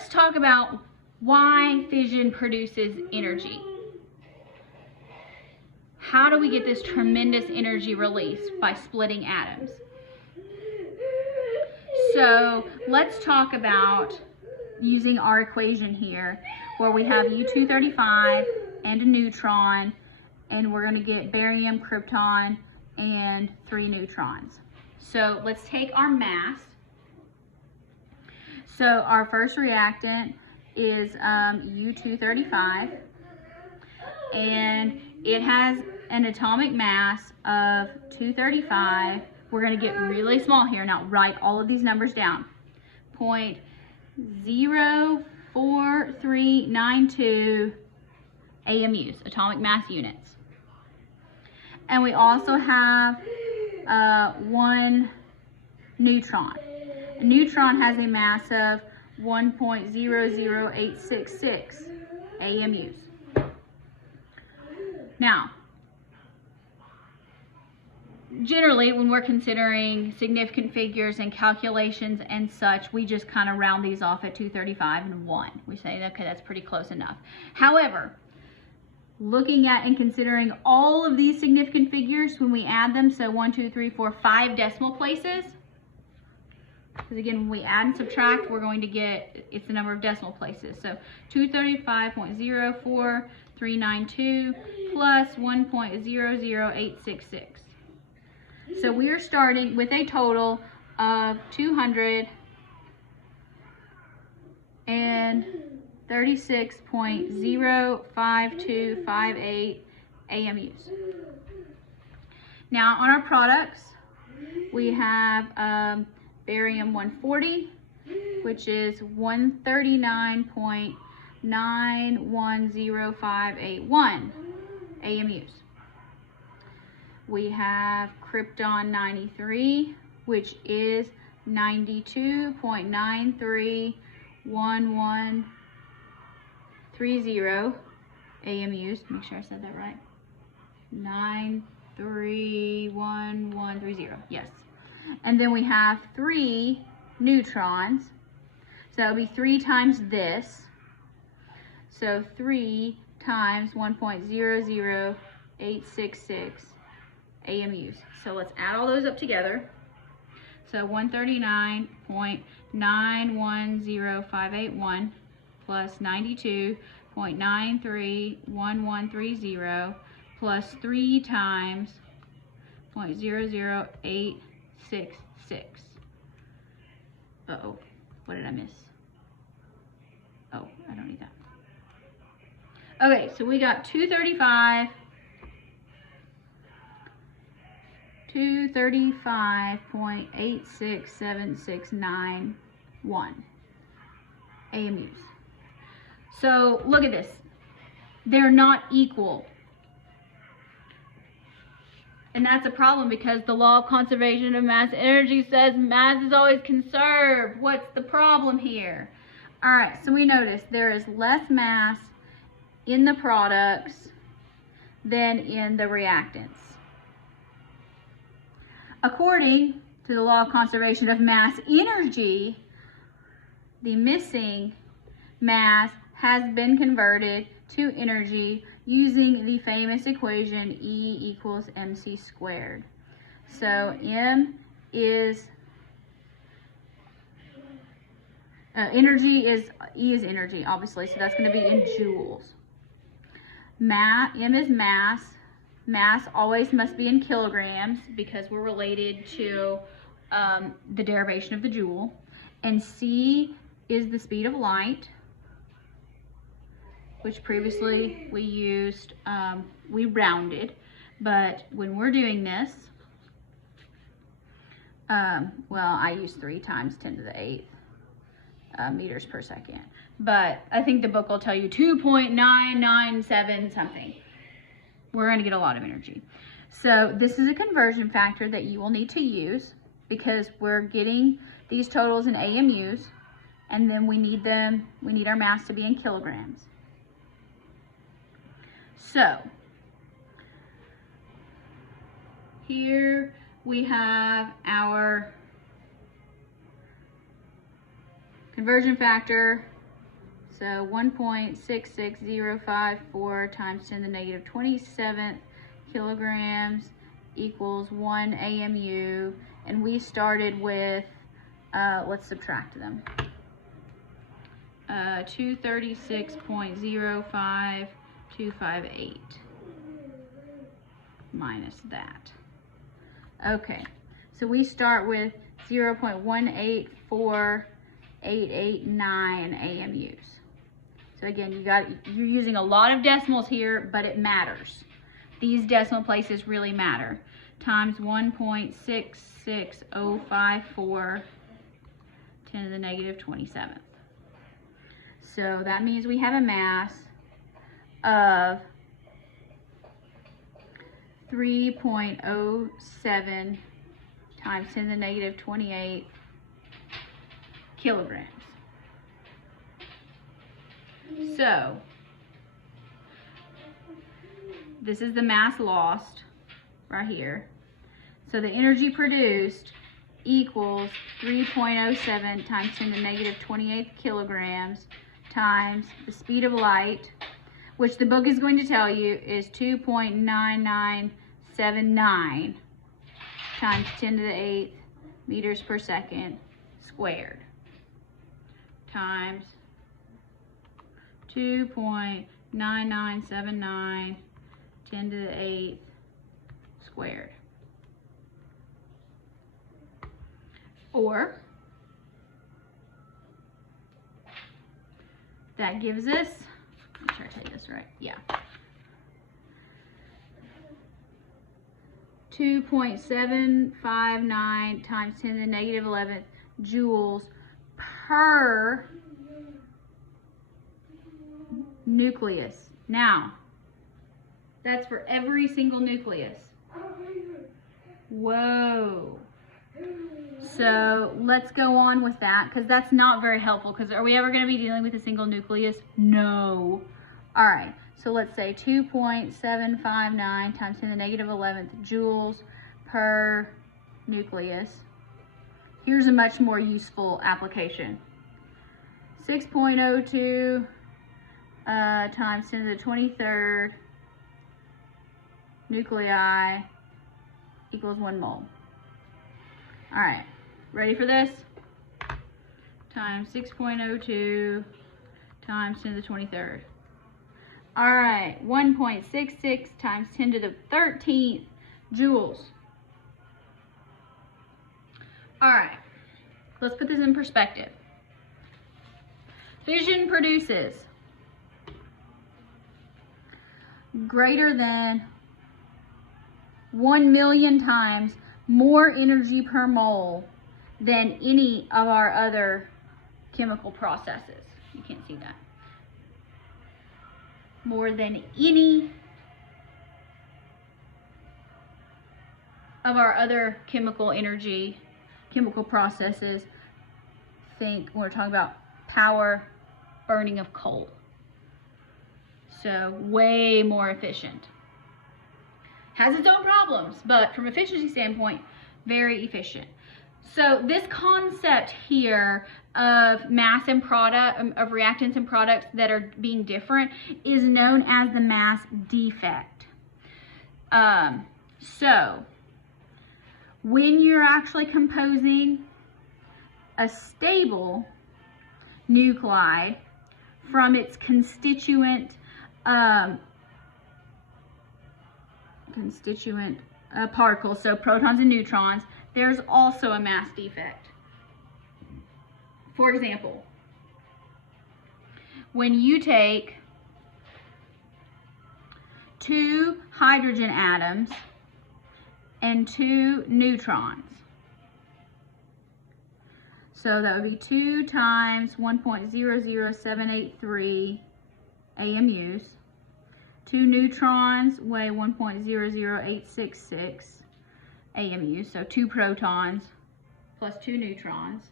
let's talk about why fission produces energy. How do we get this tremendous energy release? By splitting atoms. So let's talk about using our equation here, where we have U-235 and a neutron, and we're going to get barium, krypton, and 3 neutrons. So let's take our mass. So our first reactant is U-235, and it has an atomic mass of 235. We're going to get really small here. Now write all of these numbers down. 0.04392 AMUs, atomic mass units. And we also have 1 neutron. A neutron has a mass of 1.00866 AMUs. Now, generally, when we're considering significant figures and calculations and such, we just kind of round these off at 235 and 1. We say, okay, that's pretty close enough. However, looking at and considering all of these significant figures, when we add them, so 1, 2, 3, 4, 5 decimal places, because again, when we add and subtract, we're going to get, it's the number of decimal places. So 235.04392 plus 1.00866. So we are starting with a total of 236.05258 AMUs. Now on our products, we have barium 140, which is 139.910581 AMUs. We have krypton 93, which is 92.931130 AMUs. Make sure I said that right. 931130. Yes. And then we have 3 neutrons. So that would be 3 times this. So 3 times 1.00866 AMUs. So let's add all those up together. So 139.910581 plus 92.931130 plus 3 times 0.00866. Uh-oh, what did I miss? Oh, I don't need that. Okay, so we got 235.86769.1 AMUs. So look at this. They're not equal. And that's a problem because the law of conservation of mass energy says mass is always conserved. What's the problem here? All right, so we notice there is less mass in the products than in the reactants. According to the law of conservation of mass energy, the missing mass has been converted to energy using the famous equation E equals mc squared. So M is energy is, E is energy, obviously, so that's going to be in joules. M is mass. Mass always must be in kilograms because we're related to the derivation of the joule. And C is the speed of light, which previously we used, we rounded, but when we're doing this, well, I use 3 times 10 to the 8th meters per second, but I think the book will tell you 2.997 something. We're going to get a lot of energy. So this is a conversion factor that you will need to use because we're getting these totals in AMUs, and then we need our mass to be in kilograms. So here we have our conversion factor So 1.66054 times 10 to the negative 27th kilograms equals 1 AMU. And we started with, let's subtract them. 236.05258 minus that. Okay, so we start with 0.184889 AMUs. So again, you're using a lot of decimals here, but it matters. These decimal places really matter. Times 1.66054 10 to the negative 27th. So that means we have a mass of 3.07 times 10 to the negative 28 kilograms. So this is the mass lost right here. So the energy produced equals 3.07 times 10 to the negative 28 kilograms times the speed of light, which the book is going to tell you is 2.9979 times 10 to the 8th meters per second squared times 2.9979 10 to the 8th squared. Or that gives us, make sure I tell you this right, yeah, 2.759 times 10 to the negative 11th joules per nucleus. Now, that's for every single nucleus. Whoa. So let's go on with that, because that's not very helpful, because are we ever going to be dealing with a single nucleus? No. All right, so let's say 2.759 times 10 to the negative 11th joules per nucleus. Here's a much more useful application. 6.02 times 10 to the 23rd nuclei equals 1 mole. All right, ready for this? Times 6.02 times 10 to the 23rd. All right, 1.66 times 10 to the 13th joules. All right, let's put this in perspective. Fission produces greater than 1 million times more energy per mole than any of our other chemical processes. You can't see that. More than any of our other chemical processes. Think when we're talking about power burning of coal. So way more efficient. Has its own problems, but from efficiency standpoint, very efficient. So this concept here of mass and product, of reactants and products that are being different, is known as the mass defect. So when you're actually composing a stable nuclide from its constituent particles, so protons and neutrons, there's also a mass defect. For example, when you take 2 hydrogen atoms and 2 neutrons, so that would be 2 times 1.00783 AMUs. 2 neutrons weigh 1.00866 AMUs, so 2 protons plus 2 neutrons.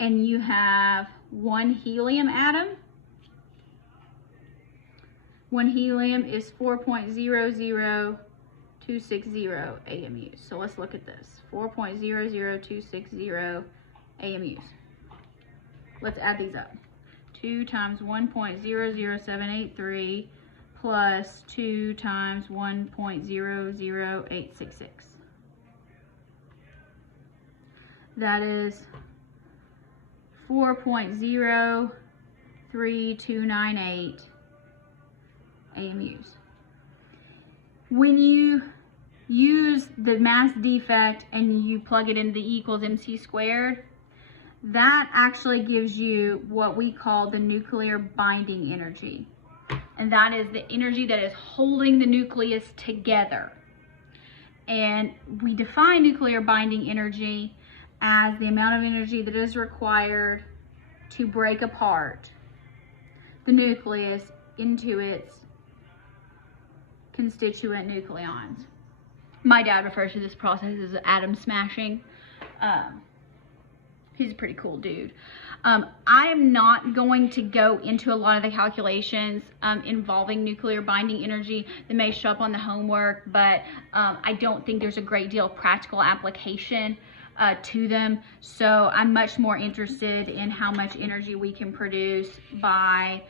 And you have 1 helium atom. 1 helium is 4.00260 AMUs. So let's look at this. 4.00260 AMUs. let's add these up. 2 times 1.00783 plus 2 times 1.00866. That is 4.03298 AMUs. When you use the mass defect and you plug it into the E equals mc squared, that actually gives you what we call the nuclear binding energy. And that is the energy that is holding the nucleus together. And we define nuclear binding energy as the amount of energy that is required to break apart the nucleus into its constituent nucleons. My dad refers to this process as atom smashing. He's a pretty cool dude. I am not going to go into a lot of the calculations involving nuclear binding energy that may show up on the homework, but I don't think there's a great deal of practical application to them. So I'm much more interested in how much energy we can produce by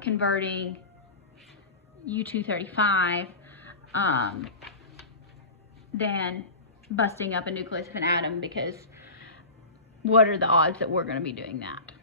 converting U-235 than busting up a nucleus of an atom, because what are the odds that we're going to be doing that?